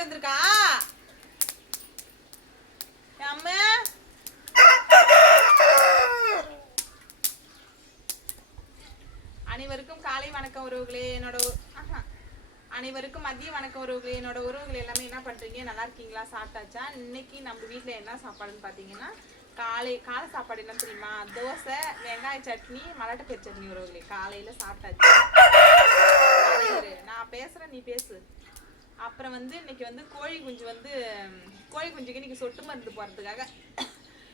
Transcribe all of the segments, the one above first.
வாங்கிட்டு வந்திருக்கா? அம்மா? அனைவருக்கும் காலை வணக்கம் உறவுகளே. என்னோட அனைவருக்கும் மதிய வணக்கம் உறவுகளே. என்னோட உறவுகள் எல்லாமே என்ன பண்றீங்க? நல்லா இருக்கீங்களா? சாப்பிட்டாச்சா? இன்னைக்கு நம்ம வீட்டில் என்ன சாப்பாடுன்னு பாத்தீங்கன்னா காலை காலை சாப்பாடு என்ன தெரியுமா? தோசை வெங்காய சட்னி மலட்டை பேர் சட்னி உறவுகளே. காலையில சாப்பிட்டாச்சு. நான் பேசுறேன் நீ பேசு. அப்புறம் வந்து இன்னைக்கு வந்து கோழி குஞ்சு வந்து கோழி குஞ்சுக்கு இன்னைக்கு சொட்டு மருந்து போறதுக்காக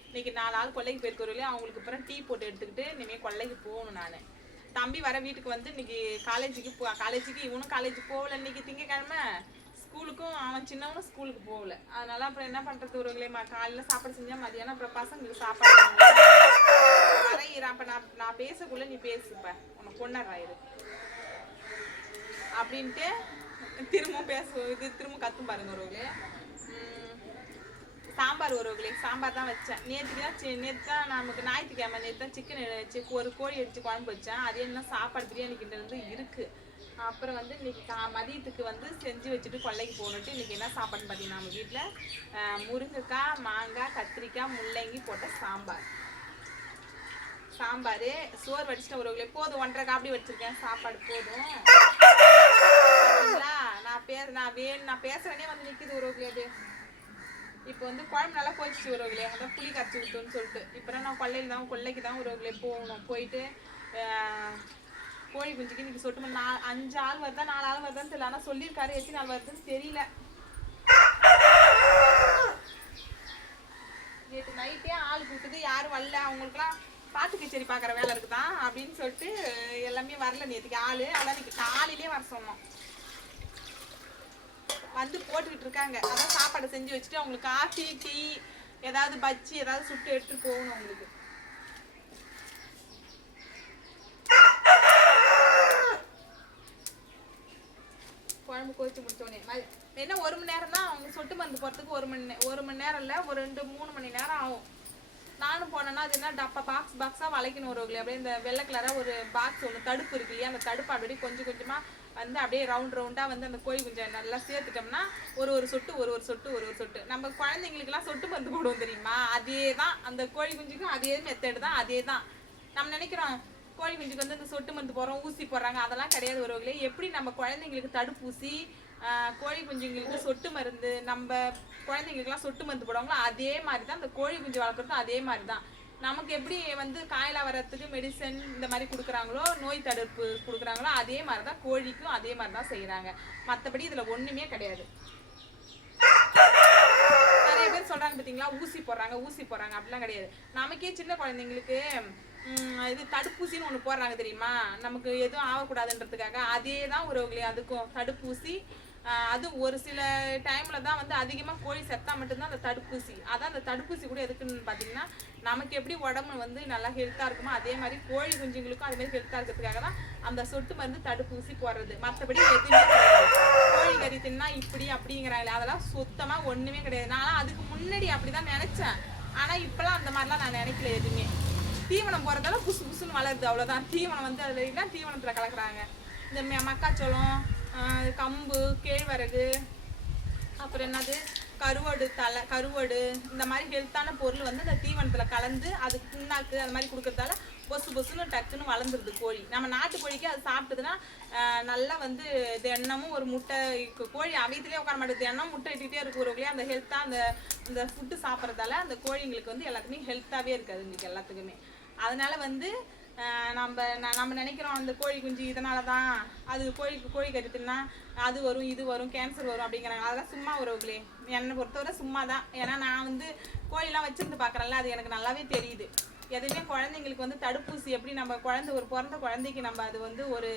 இன்னைக்கு நாலு ஆள் கொல்லைக்கு போயிருக்கிறவங்களே அவங்களுக்கு அப்புறம் டீ போட்டு எடுத்துக்கிட்டு இனிமேல் கொல்லைக்கு போகணும் நான். தம்பி வர வீட்டுக்கு வந்து இன்னைக்கு காலேஜுக்கு போ காலேஜுக்கு இவனும் காலேஜ் போகல இன்னைக்கு திங்கக்கிழமை. ஸ்கூலுக்கும் அவன் சின்னவனும் ஸ்கூலுக்கு போகல. அதனால அப்புறம் என்ன பண்றது மா காலையில் சாப்பாடு செஞ்சால் மதியானம் அப்புறம் பசங்களுக்கு சாப்பாடு வரையிற அப்போ நான் நான் பேசக்குள்ளே நீ பேசுப்ப. உனக்கு பொண்ணராயிரு அப்படின்ட்டு திரும்பவும் பேச இது திரும்ப கத்தும் பாருங்க ஒருவர்களே சாம்பார் ஒருவர்களே சாம்பார் தான் வச்சேன். நேற்றுக்கு தான் நேற்று தான் நமக்கு ஞாயிற்றுக்கிழமை நேற்று தான் சிக்கன் வச்சு ஒரு கோழி அடித்து குழம்பு வச்சேன். அது என்ன சாப்பாடு பிரியாணி கிட்ட இருந்து இருக்கு. அப்புறம் வந்து இன்னைக்கு கா மதியத்துக்கு வந்து செஞ்சு வச்சுட்டு கொல்லைக்கு போகணுட்டு இன்னைக்கு என்ன சாப்பாடுன்னு பார்த்தீங்கன்னா நம்ம வீட்டில் முருங்கைக்காய் மாங்காய் கத்திரிக்காய் முள்ளங்கி போட்ட சாம்பார். சாம்பார் சோறு வடிச்சிட்ட உறவுகளே போதும் ஒன்றரை காப்பி வச்சிருக்கேன். சாப்பாடு போதும். நான் பே நான் வேணும் நான் பேசுறேனே வந்து நிற்கிது உறவுகளே அது. இப்போ வந்து குழம்பு நல்லா போயிடுச்சு உறவுகளே அதான் புளி கரைச்சி விட்டோன்னு சொல்லிட்டு. இப்போ நான் கொல்லையில் தான் கொல்லைக்கு தான் உறவுகளே போகணும். போயிட்டு கோழி குஞ்சுக்கு இன்றைக்கி சொட்டு மணி நா அஞ்சு ஆள் வருதா நாலு ஆள் வருதான்னு தெரியல. ஆனால் சொல்லியிருக்காரு எத்தனை நாள் வருதுன்னு தெரியல. நேற்று நைட்டே ஆள் கூட்டுது யாரும் வரல. அவங்களுக்குலாம் பாட்டு கச்சேரி பார்க்குற வேலை இருக்குதான் அப்படின்னு சொல்லிட்டு எல்லாமே வரல நேற்றுக்கு ஆள். அதான் இன்னைக்கு காலையிலே வர சொன்னோம். வந்து போட்டுக்கிட்டு இருக்காங்க. அதான் சாப்பாடு செஞ்சு வச்சுட்டு அவங்களுக்கு காஃபி டீ ஏதாவது பஜ்ஜி ஏதாவது சுட்டு எடுத்துட்டு போகணும் அவங்களுக்கு. குழம்பு கொதிச்சு முடிச்சோடனே ம- என்ன ஒரு மணி நேரம் தான் அவங்க சொட்டு மருந்து போகிறதுக்கு ஒரு மணி நே- ஒரு மணி நேரம் இல்லை ஒரு ரெண்டு மூணு மணி நேரம் ஆகும். நானும் போனேன்னா அது என்ன டப்பா பாக்ஸ் பாக்ஸாக வளைக்கணும் ஒரு அப்படியே இந்த வெள்ளை கலராக ஒரு பாக்ஸ் ஒன்று தடுப்பு இருக்கு இல்லையா? அந்த தடுப்பு அப்படியே கொஞ்சம் கொஞ்சமாக வந்து அப்படியே ரவுண்ட் ரவுண்டாக வந்து அந்த கோழி குஞ்சை நல்லா சேர்த்துட்டோம்னா ஒரு ஒரு சொட்டு ஒரு ஒரு சொட்டு ஒரு ஒரு சொட்டு. நம்ம குழந்தைங்களுக்குலாம் சொட்டு மருந்து போடுவோம் தெரியுமா? அதே தான் அந்த கோழி குஞ்சுக்கும் அதே மெத்தடு தான். அதே தான் நம்ம நினைக்கிறோம் கோழி குஞ்சுக்கு வந்து இந்த சொட்டு மருந்து போடுறோம் ஊசி போடுறாங்க. அதெல்லாம் கிடையாது உறவுகளே எப்படி நம்ம குழந்தைங்களுக்கு தடுப்பூசி கோழி குஞ்சுங்களுக்கு சொட்டு மருந்து நம்ம குழந்தைங்களுக்குலாம் சொட்டு மருந்து போடுவாங்களோ அதே மாதிரி தான் அந்த கோழி குஞ்சு வளர்க்குறதும் அதே மாதிரி தான் நமக்கு எப்படி வந்து காயில வரத்துக்கு மெடிசன் இந்த மாதிரி கொடுக்குறாங்களோ நோய் தடுப்பு கொடுக்குறாங்களோ அதே மாதிரி தான் கோழிக்கும் அதே மாதிரி தான் செய்கிறாங்க மற்றபடி இதில் ஒன்றுமே கிடையாது. நிறைய பேர் சொல்றாங்க பாத்தீங்களா ஊசி போடுறாங்க ஊசி போடுறாங்க. அப்படிலாம் கிடையாது. நமக்கே சின்ன குழந்தைங்களுக்கு இது தடுப்பூசின்னு ஒன்று போடுறாங்க தெரியுமா? நமக்கு எதுவும் ஆகக்கூடாதுன்றதுக்காக அதே தான் உறவுகளே அதுக்கும் தடுப்பூசி அது ஒரு சில டைம்ல தான் வந்து அதிகமாக கோழி செத்தா மட்டும்தான் அந்த தடுப்பூசி. அதான் அந்த தடுப்பூசி கூட எதுக்குன்னு பார்த்தீங்கன்னா நமக்கு எப்படி உடம்பு வந்து நல்லா ஹெல்த்தாக இருக்குமோ அதே மாதிரி கோழி குஞ்சுங்களுக்கும் அதே மாதிரி ஹெல்த்தாக இருக்கிறதுக்காக தான் அந்த சொட்டு மருந்து தடுப்பூசி போடுறது. மற்றபடி எதுவுமே கோழி கறி தின்னா இப்படி அப்படிங்கிறாங்களே அதெல்லாம் சுத்தமாக ஒன்றுமே கிடையாது. நான்லாம் அதுக்கு முன்னாடி அப்படி தான் நினச்சேன். ஆனால் இப்போலாம் அந்த மாதிரிலாம் நான் நினைக்கல எதுவுமே. தீவனம் போகிறதால புசு புசுன்னு வளருது அவ்வளோதான் தீவனம் வந்து அதில் தீவனத்தில் கலக்குறாங்க. இந்த மக்காச்சோளம் கம்பு கேழ்வரகு அப்புறம் என்னது? கருவாடு தலை கருவாடு இந்த மாதிரி ஹெல்த்தான பொருள் வந்து அந்த தீவனத்தில் கலந்து அதுக்கு புண்ணாக்கு அது மாதிரி கொடுக்கறதால பொசு பொசுன்னு டக்குன்னு வளர்ந்துருது கோழி. நம்ம நாட்டு கோழிக்கு அது சாப்பிட்டதுன்னா நல்லா வந்து தினமும் ஒரு முட்டை கோழி அவையத்துலேயே உட்கார மாட்டேது. தினமும் முட்டை இட்டுக்கிட்டே இருக்கிற ஒரு அந்த ஹெல்த்தாக அந்த அந்த ஃபுட்டு சாப்பிட்றதால அந்த கோழிங்களுக்கு வந்து எல்லாத்துக்குமே ஹெல்த்தாகவே இருக்குது அதுங்களுக்கு எல்லாத்துக்குமே. அதனால் வந்து நம்ம நம்ம நினைக்கிறோம் அந்த கோழி குஞ்சு இதனால தான் அது கோழி கோழி கறி தின்னா அது வரும் இது வரும் கேன்சர் வரும் அப்படிங்கிறாங்க. அதெல்லாம் சும்மா உறவுகளே என்னை பொறுத்தவரை சும்மா தான் ஏன்னா நான் வந்து கோழிலாம் வச்சிருந்து பார்க்குறேன்ல அது எனக்கு நல்லாவே தெரியுது. எதுவுமே குழந்தைங்களுக்கு வந்து தடுப்பூசி எப்படி நம்ம குழந்தை ஒரு பிறந்த குழந்தைக்கு நம்ம அது வந்து ஒரு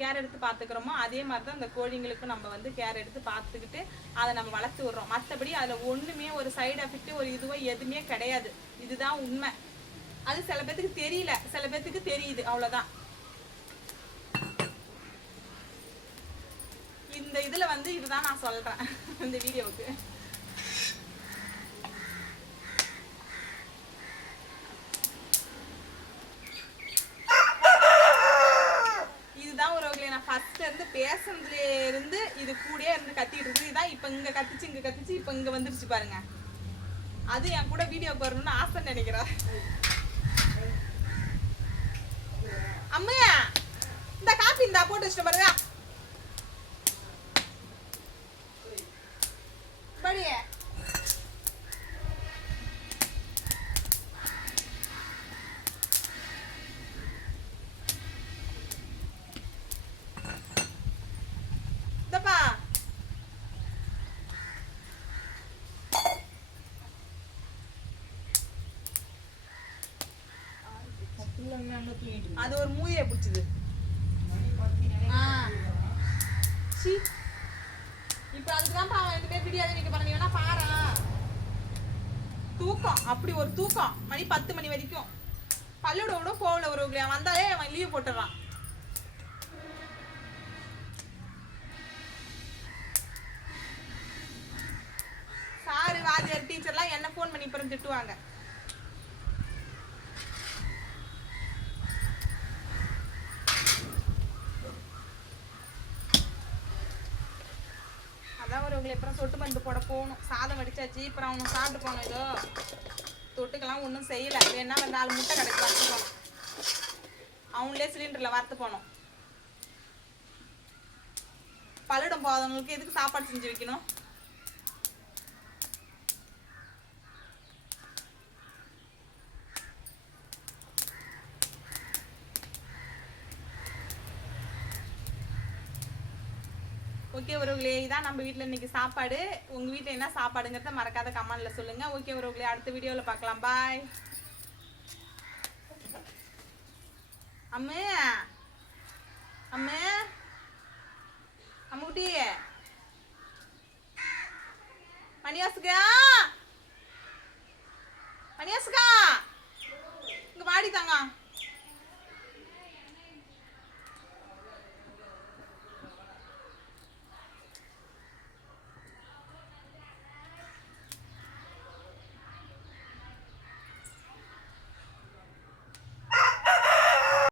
கேர் எடுத்து பார்த்துக்கிறோமோ அதே மாதிரி தான் இந்த கோழிங்களுக்கும் நம்ம வந்து கேர் எடுத்து பார்த்துக்கிட்டு அதை நம்ம வளர்த்து விடுறோம். மற்றபடி அதில் ஒன்றுமே ஒரு சைடு எஃபெக்ட்டு ஒரு இதுவோ எதுவுமே கிடையாது. இதுதான் உண்மை. அது சில பேத்துக்கு தெரியல. சில பேத்துக்கு தெரியுது. அவ்வளவுதான். இந்த இதுல வந்து இதுதான் நான் சொல்றேன். இந்த வீடியோவுக்கு. இதுதான் உறவுகளே. நான் ஃபர்ஸ்ட் இருந்து இது கூடயே இருந்து கத்திட்டு இருக்கு இதுதான் இப்ப இப்போ இங்க கத்திச்சு இங்க கத்திச்சு இப்போ இங்க வந்துருச்சு பாருங்க. அது என் கூட வீடியோக்கு வரணும்னு ஆசை நினைக்கிறேன். அம்மையா இந்த காப்பி இந்தா போட்டு வச்சுட்டு பாருங்க. அது ஒரு மூதையை பிடிச்சது. இப்போ அதுக்கு தான் அவன் ரெண்டு பேர் விடியாத நிற்க பண்ண வேணா பாரா. தூக்கம். அப்படி ஒரு தூக்கம். மணி பத்து மணி வரைக்கும். பல்லோட விட போகல ஒரு வந்தாலே அவன் லீவ் போட்டுறான். சாரு வாத்தியார் டீச்சர்லாம் என்ன ஃபோன் பண்ணி பிறகு திட்டுவாங்க. அதான் அப்புறம் சொட்டு மருந்து போட போகணும். சாதம் வடிச்சாச்சு அப்புறம் அவனும் சாப்பிட்டு போகணும் ஏதோ தொட்டுக்கெல்லாம் ஒன்றும் செய்யலை. வேணா வந்து நாலு முட்டை கடைக்கு வரத்து போனோம் அவங்களே சிலிண்டரில் வறுத்து போகணும் பல்லடம் போகாதவங்களுக்கு எதுக்கு சாப்பாடு செஞ்சு வைக்கணும்? ஓகே உறவுகளே இதான் நம்ம வீட்டில் இன்னைக்கு சாப்பாடு. உங்கள் வீட்டில் என்ன சாப்பாடுங்கிறத மறக்காத கமெண்டில் சொல்லுங்க. ஓகே உறவுகளே அடுத்த வீடியோவில் பார்க்கலாம். பாய் அம்மு. அம்மு. அம்முட்டி. மணியாசுக்கா